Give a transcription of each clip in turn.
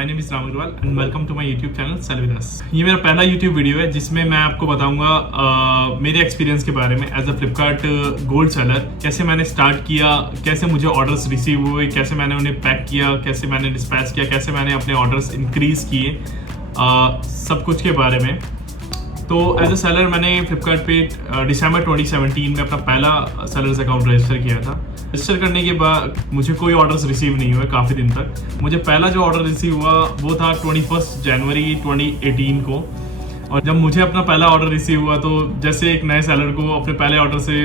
My name is Ram Agarwal and welcome to my YouTube channel sell with us. ये मेरा पहला YouTube video है जिसमें मैं आपको बताऊंगा मेरे एक्सपीरियंस के बारे में as a Flipkart gold seller. कैसे मैंने स्टार्ट किया, कैसे मुझे ऑर्डर्स रिसीव हुए, कैसे मैंने उन्हें पैक किया, कैसे मैंने डिस्पैच किया, कैसे मैंने अपने ऑर्डर्स इंक्रीज किए, सब कुछ के बारे में। तो एज अ सेलर मैंने फ्लिपकार्ट पे दिसंबर 2017 में अपना पहला सेलर्स अकाउंट रजिस्टर किया था। रजिस्टर करने के बाद मुझे कोई ऑर्डर्स रिसीव नहीं हुए काफ़ी दिन तक। मुझे पहला जो ऑर्डर रिसीव हुआ वो था 21 जनवरी 2018 को। और जब मुझे अपना पहला ऑर्डर रिसीव हुआ तो जैसे एक नए सेलर को अपने पहले ऑर्डर से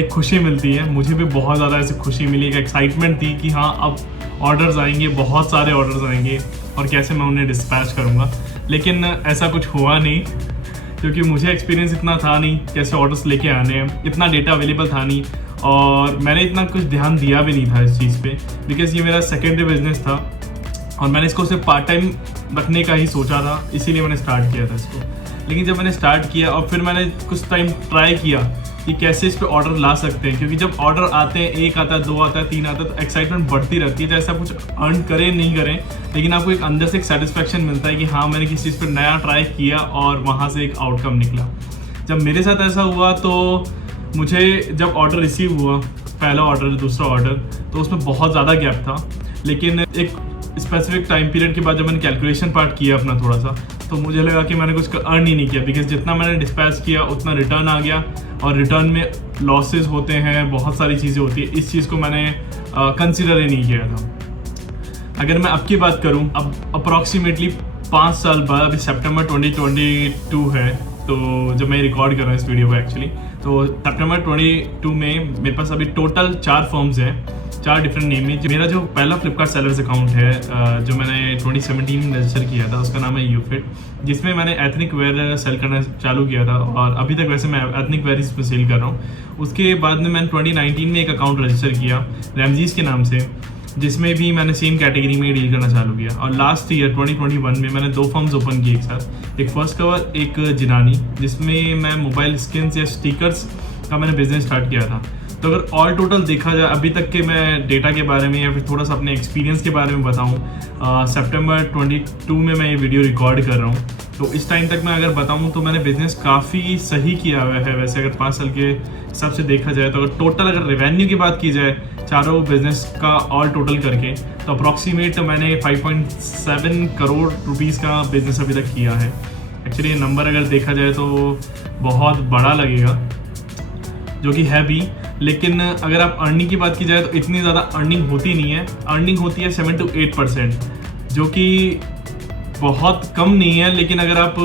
एक खुशी मिलती है, मुझे भी बहुत ज़्यादा ऐसी खुशी मिली, एक एक्साइटमेंट थी कि हाँ अब ऑर्डर्स आएंगे, बहुत सारे ऑर्डर्स आएंगे और कैसे मैं उन्हें डिस्पैच करूँगा। लेकिन ऐसा कुछ हुआ नहीं क्योंकि मुझे एक्सपीरियंस इतना था नहीं कैसे ऑर्डर्स लेके आने हैं, इतना डेटा अवेलेबल था नहीं और मैंने इतना कुछ ध्यान दिया भी नहीं था इस चीज़ पे, बिकॉज ये मेरा सेकेंडरी बिजनेस था और मैंने इसको सिर्फ पार्ट टाइम रखने का ही सोचा था, इसीलिए मैंने स्टार्ट किया था इसको। लेकिन जब मैंने स्टार्ट किया और फिर मैंने कुछ टाइम ट्राई किया कि कैसे इस पर ऑर्डर ला सकते हैं, क्योंकि जब ऑर्डर आते हैं, एक आता है, दो आता है, तीन आता है, तो एक्साइटमेंट बढ़ती रहती है। चाहे आप कुछ अर्न करें नहीं करें, लेकिन आपको एक अंदर से एक सेटिस्फैक्शन मिलता है कि हाँ मैंने किसी चीज़ पर नया ट्राई किया और वहाँ से एक आउटकम निकला। जब मेरे साथ ऐसा हुआ तो मुझे जब ऑर्डर रिसीव हुआ, पहला ऑर्डर, दूसरा ऑर्डर, तो उसमें बहुत ज़्यादा गैप था। लेकिन एक स्पेसिफिक टाइम पीरियड के बाद जब मैंने कैलकुलेशन पार्ट किया अपना थोड़ा सा, तो मुझे लगा कि मैंने कुछ अर्न ही नहीं किया, बिकॉज जितना मैंने डिस्पैच किया उतना रिटर्न आ गया और रिटर्न में लॉसेस होते हैं, बहुत सारी चीज़ें होती है। इस चीज़ को मैंने कंसिडर ही नहीं किया था। अगर मैं अब की बात करूं, अब अप्रॉक्सीमेटली 5 साल बाद, अभी सितंबर 2022 है, तो जब मैं रिकॉर्ड कर रहा हूँ इस वीडियो को एक्चुअली, तो सितंबर 22 में मेरे पास अभी टोटल 4 फर्म्स हैं, 4 डिफरेंट नेम में। मेरा जो पहला फ्लिपकार्ट सेलर्स अकाउंट है जो मैंने 2017 में रजिस्टर किया था, उसका नाम है यूफिट, जिसमें मैंने एथनिक वेयर सेल करना चालू किया था और अभी तक वैसे मैं एथनिक वेयर इसमें सेल कर रहा हूँ। उसके बाद में मैंने 2019 में एक अकाउंट रजिस्टर किया रैमजीज के नाम से, जिसमें भी मैंने सेम कैटेगरी में डील करना चालू किया। और लास्ट ईयर 2021 में मैंने 2 फर्म्स ओपन किए एक साथ, एक फर्स्ट कवर, एक जिनानी, जिसमें मैं मोबाइल स्किन्स या स्टिकर्स का मैंने बिजनेस स्टार्ट किया था। तो अगर ऑल टोटल देखा जाए अभी तक के मैं डेटा के बारे में या फिर थोड़ा सा अपने एक्सपीरियंस के बारे में बताऊं, सितंबर 22 में मैं ये वीडियो रिकॉर्ड कर रहा हूं, तो इस टाइम तक मैं अगर बताऊं तो मैंने बिजनेस काफ़ी सही किया हुआ है। वैसे अगर 5 साल के हिसाब से देखा जाए तो अगर टोटल अगर रेवेन्यू की बात की जाए चारों बिजनेस का ऑल टोटल करके, तो अप्रॉक्सीमेट मैंने 5.7 करोड़ रुपीज़ का बिजनेस अभी तक किया है। एक्चुअली ये नंबर अगर देखा जाए तो बहुत बड़ा लगेगा, जो कि है भी, लेकिन अगर आप अर्निंग की बात की जाए तो इतनी ज़्यादा अर्निंग होती नहीं है। अर्निंग होती है 7 to 8%, जो कि बहुत कम नहीं है। लेकिन अगर आप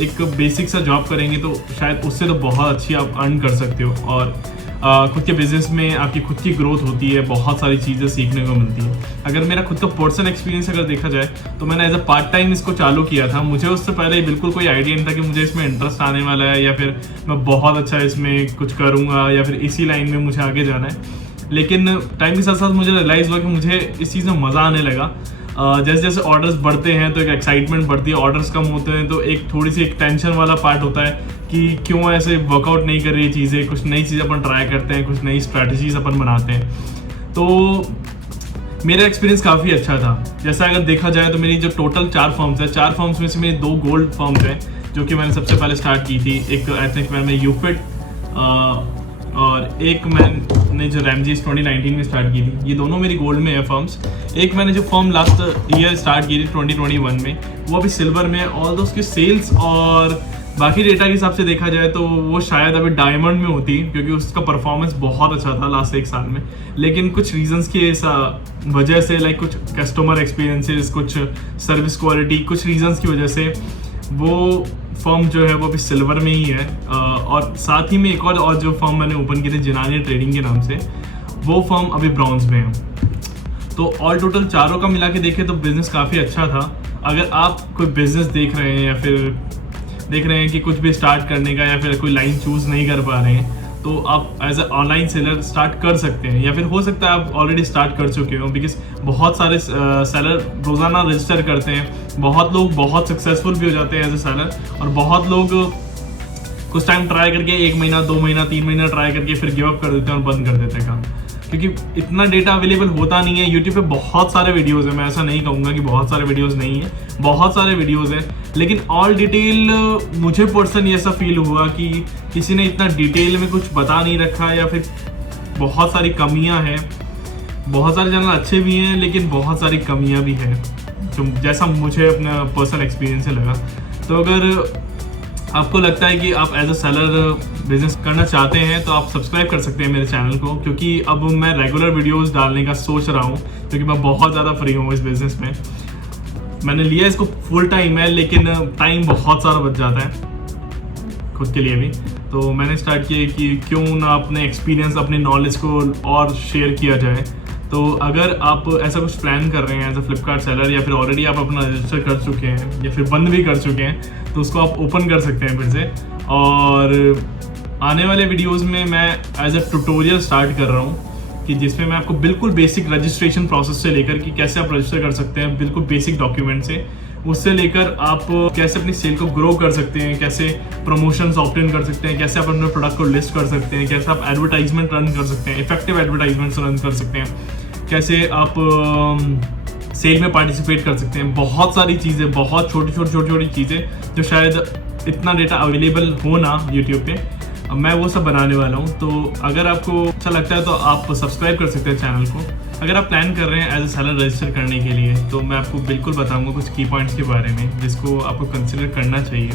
एक बेसिक सा जॉब करेंगे तो शायद उससे तो बहुत अच्छी आप अर्न कर सकते हो और खुद के बिजनेस में आपकी खुद की ग्रोथ होती है, बहुत सारी चीज़ें सीखने को मिलती है। अगर मेरा खुद का पर्सनल एक्सपीरियंस अगर देखा जाए तो मैंने एज अ पार्ट टाइम इसको चालू किया था। मुझे उससे पहले बिल्कुल कोई आइडिया नहीं था कि मुझे इसमें इंटरेस्ट आने वाला है या फिर मैं बहुत अच्छा इसमें कुछ करूँगा या फिर इसी लाइन में मुझे आगे जाना है। लेकिन टाइम के साथ साथ मुझे रियलाइज़ हुआ कि मुझे इस चीज़ में मज़ा आने लगा। जैसे जैसे ऑर्डर्स बढ़ते हैं तो एक एक्साइटमेंट बढ़ती है, ऑर्डर्स कम होते हैं तो एक थोड़ी सी एक टेंशन वाला पार्ट होता है कि क्यों ऐसे वर्कआउट नहीं कर रही चीज़ें, कुछ नई चीज़ अपन ट्राई करते हैं, कुछ नई स्ट्रैटेजीज अपन बनाते हैं। तो मेरा एक्सपीरियंस काफ़ी अच्छा था। जैसा अगर देखा जाए तो मेरी जो टोटल 4 फर्म्स है, 4 फर्म्स में से मेरी 2 गोल्ड फर्म्स हैं जो कि मैंने सबसे पहले स्टार्ट की थी। एक एथनिक वेयर में यूफिट और एक मैंने जो रैमजीज 2019 में स्टार्ट की थी। ये दोनों मेरी गोल्ड में है फर्म्स। एक मैंने जो फर्म लास्ट ईयर स्टार्ट की थी 2021 में, वो अभी सिल्वर में है। ऑल दो उसकी सेल्स और बाकी डेटा के हिसाब से देखा जाए तो वो शायद अभी डायमंड में होती, क्योंकि उसका परफॉर्मेंस बहुत अच्छा था लास्ट 1 साल में। लेकिन कुछ रीजंस की वजह से, लाइक कुछ कस्टमर एक्सपीरियंसेस, कुछ सर्विस क्वालिटी, कुछ रीजंस की वजह से वो फर्म जो है वो अभी सिल्वर में ही है। और साथ ही में एक और जो फर्म मैंने ओपन की थी जिनानी ट्रेडिंग के नाम से, वो फर्म अभी ब्रॉन्ज में है। तो ऑल टोटल चारों का मिला के देखें तो बिजनेस काफ़ी अच्छा था। अगर आप कोई बिजनेस देख रहे हैं या फिर देख रहे हैं कि कुछ भी स्टार्ट करने का या फिर कोई लाइन चूज़ नहीं कर पा रहे हैं, तो आप as a online seller start कर सकते हैं, या फिर हो सकता है आप ऑलरेडी स्टार्ट कर चुके हो, बिकॉज बहुत सारे सेलर रोज़ाना रजिस्टर करते हैं। बहुत लोग बहुत सक्सेसफुल भी हो जाते हैं एज अ सेलर, और बहुत लोग कुछ टाइम ट्राई करके 1 महीना, 2 महीना, 3 महीना ट्राई करके फिर गिव अप कर देते हैं और बंद कर देते हैं काम। क्योंकि इतना डेटा अवेलेबल होता नहीं है। यूट्यूब पे बहुत सारे वीडियोस हैं, मैं ऐसा नहीं कहूँगा कि बहुत सारे वीडियोस नहीं है, बहुत सारे वीडियोस हैं, लेकिन ऑल डिटेल मुझे पर्सनली ऐसा फील हुआ कि किसी ने इतना डिटेल में कुछ बता नहीं रखा, या फिर बहुत सारी कमियां हैं। बहुत सारे चैनल अच्छे भी हैं लेकिन बहुत सारी कमियां भी हैं, जो जैसा मुझे अपना पर्सनल एक्सपीरियंस से लगा। तो अगर आपको लगता है कि आप एज अ सेलर बिजनेस करना चाहते हैं तो आप सब्सक्राइब कर सकते हैं मेरे चैनल को, क्योंकि अब मैं रेगुलर वीडियोस डालने का सोच रहा हूँ, क्योंकि मैं बहुत ज़्यादा फ्री हूँ इस बिज़नेस में। मैंने लिया इसको फुल टाइम है, लेकिन टाइम बहुत सारा बच जाता है खुद के लिए भी। तो मैंने स्टार्ट किया कि क्यों ना अपने एक्सपीरियंस, अपने नॉलेज को और शेयर किया जाए। तो अगर आप ऐसा कुछ प्लान कर रहे हैं एज अ फ्लिपकार्ट सेलर, या फिर ऑलरेडी आप अपना रजिस्टर कर चुके हैं या फिर बंद भी कर चुके हैं, तो उसको आप ओपन कर सकते हैं फिर से। और आने वाले वीडियोस में मैं एज अ ट्यूटोरियल स्टार्ट कर रहा हूँ कि जिसमें मैं आपको बिल्कुल बेसिक रजिस्ट्रेशन प्रोसेस से लेकर कि कैसे आप रजिस्टर कर सकते हैं बिल्कुल बेसिक डॉक्यूमेंट से, उससे लेकर आप कैसे अपनी सेल को ग्रो कर सकते हैं, कैसे प्रमोशंस ऑप्टेन कर सकते हैं, कैसे आप अपने प्रोडक्ट को लिस्ट कर सकते हैं, कैसे आप एडवर्टाइजमेंट रन कर सकते हैं, इफेक्टिव एडवर्टाइजमेंट्स रन कर सकते हैं, कैसे आप सेल में पार्टिसिपेट कर सकते हैं। बहुत सारी चीज़ें, बहुत छोटी चीज़ें जो शायद इतना डेटा अवेलेबल हो ना यूट्यूब पे, मैं वो सब बनाने वाला हूँ। तो अगर आपको अच्छा लगता है तो आप सब्सक्राइब कर सकते हैं चैनल को। अगर आप प्लान कर रहे हैं एज अ सेलर रजिस्टर करने के लिए, तो मैं आपको बिल्कुल बताऊंगा कुछ की पॉइंट्स के बारे में जिसको आपको कंसिडर करना चाहिए।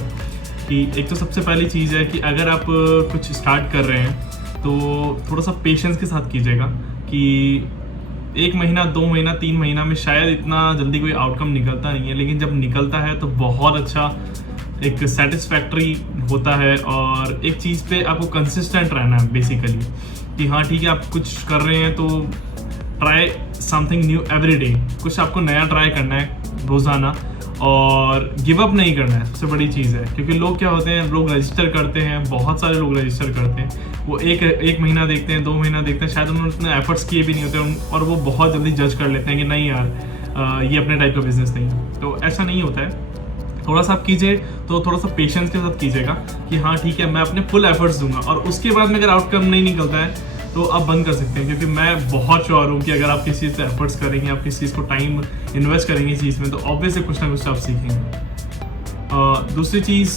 कि एक तो सबसे पहली चीज़ है कि अगर आप कुछ स्टार्ट कर रहे हैं तो थोड़ा सा पेशेंस के साथ कीजिएगा कि 1 महीना, 2 महीना, 3 महीना में शायद इतना जल्दी कोई आउटकम निकलता नहीं है, लेकिन जब निकलता है तो बहुत अच्छा एक सेटिस्फैक्ट्री होता है। और एक चीज़ पे आपको कंसिस्टेंट रहना है बेसिकली, कि हाँ ठीक है आप कुछ कर रहे हैं तो try something new every day, कुछ आपको नया ट्राई करना है रोज़ाना, और गिव अप नहीं करना है, सबसे बड़ी चीज़ है। क्योंकि लोग क्या होते हैं, लोग रजिस्टर करते हैं, बहुत सारे लोग रजिस्टर करते हैं, वो एक महीना देखते हैं, 2 महीना देखते हैं, शायद उन्होंने उतने एफर्ट्स किए भी नहीं होते हैं, और वो बहुत जल्दी जज कर लेते हैं कि नहीं यार ये अपने टाइप का बिजनेस नहीं है। तो ऐसा नहीं होता है। थोड़ा सा आप कीजिए तो थोड़ा सा पेशेंस के साथ कीजिएगा कि हाँ ठीक है मैं अपने फुल एफर्ट्स दूंगा, और उसके बाद में अगर आउटकम नहीं निकलता है तो आप बंद कर सकते हैं। क्योंकि मैं बहुत श्योर हूँ कि अगर आप किसी चीज़ से एफर्ट्स करेंगे, आप किसी चीज़ को टाइम इन्वेस्ट करेंगे इस चीज़ में, तो ऑब्वियसली कुछ ना कुछ आप सीखेंगे। दूसरी चीज़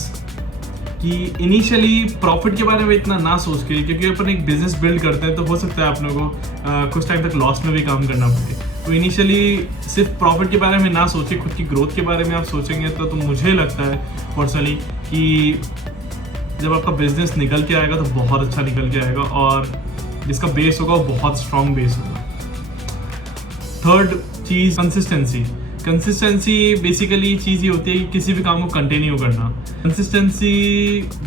कि इनिशियली प्रॉफिट के बारे में इतना ना सोच के, क्योंकि अपन एक बिजनेस बिल्ड करते हैं तो हो सकता है आप लोगों को कुछ टाइम तक लॉस में भी काम करना पड़े। तो इनिशियली सिर्फ प्रॉफिट के बारे में ना सोचिए, खुद की ग्रोथ के बारे में आप सोचेंगे तो मुझे लगता है पर्सनली कि जब आपका बिजनेस निकल के आएगा तो बहुत अच्छा निकल के आएगा, और जिसका बेस होगा वो बहुत स्ट्रॉन्ग बेस होगा। थर्ड चीज़ कंसिस्टेंसी बेसिकली चीज़ ये होती है कि किसी भी काम को कंटिन्यू करना। कंसिस्टेंसी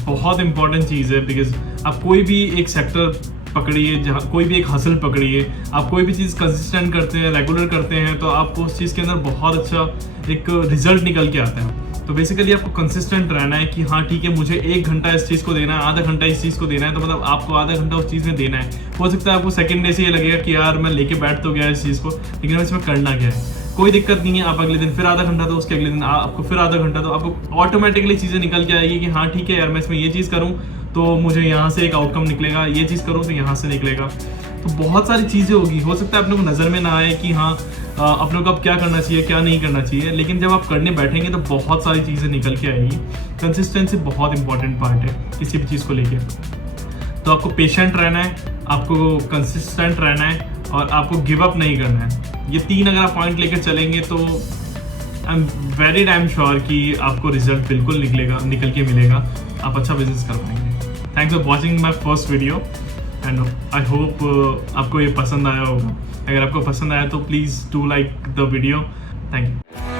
बहुत इंपॉर्टेंट चीज़ है, बिकॉज आप कोई भी एक सेक्टर पकड़िए, जहाँ कोई भी एक हसल पकड़िए, आप कोई भी चीज़ कंसिस्टेंट करते हैं, रेगुलर करते हैं, तो आपको उस चीज़ के अंदर बहुत अच्छा एक रिजल्ट निकल के आता है। तो बेसिकली आपको कंसिस्टेंट रहना है कि हाँ ठीक है मुझे 1 घंटा इस चीज़ को देना है, आधा घंटा इस चीज़ को देना है, तो मतलब आपको आधा घंटा उस चीज़ में देना है। हो सकता है आपको सेकंड डे से ये लगेगा कि यार मैं लेके बैठ तो गया इस चीज़ को, लेकिन इसमें करना क्या है, कोई दिक्कत नहीं है। आप अगले दिन फिर आधा घंटा दो, उसके अगले दिन आपको फिर आधा घंटा दो, आपको ऑटोमेटिकली चीज़ें निकल के आएगी कि हाँ ठीक है यार मैं इसमें ये चीज़ करूँ तो मुझे यहाँ से एक आउटकम निकलेगा, ये चीज़ करूँ तो यहाँ से निकलेगा। तो बहुत सारी चीज़ें होगी, हो सकता है अपने को नज़र में ना आए कि हाँ अपने को अब क्या करना चाहिए क्या नहीं करना चाहिए, लेकिन जब आप करने बैठेंगे तो बहुत सारी चीज़ें निकल के आएगी। कंसिस्टेंसी बहुत इंपॉर्टेंट पार्ट है किसी भी चीज़ को लेके। तो आपको पेशेंट रहना है, आपको कंसिस्टेंट रहना है, और आपको गिव अप नहीं करना है। ये 3 अगर आप पॉइंट लेकर चलेंगे तो I am very damn sure कि आपको रिजल्ट बिल्कुल निकल के मिलेगा, आप अच्छा बिजनेस कर पाएंगे। Thanks for watching my first video, and I hope आपको ये पसंद आया होगा। अगर आपको पसंद आया तो please do like the video. Thank you.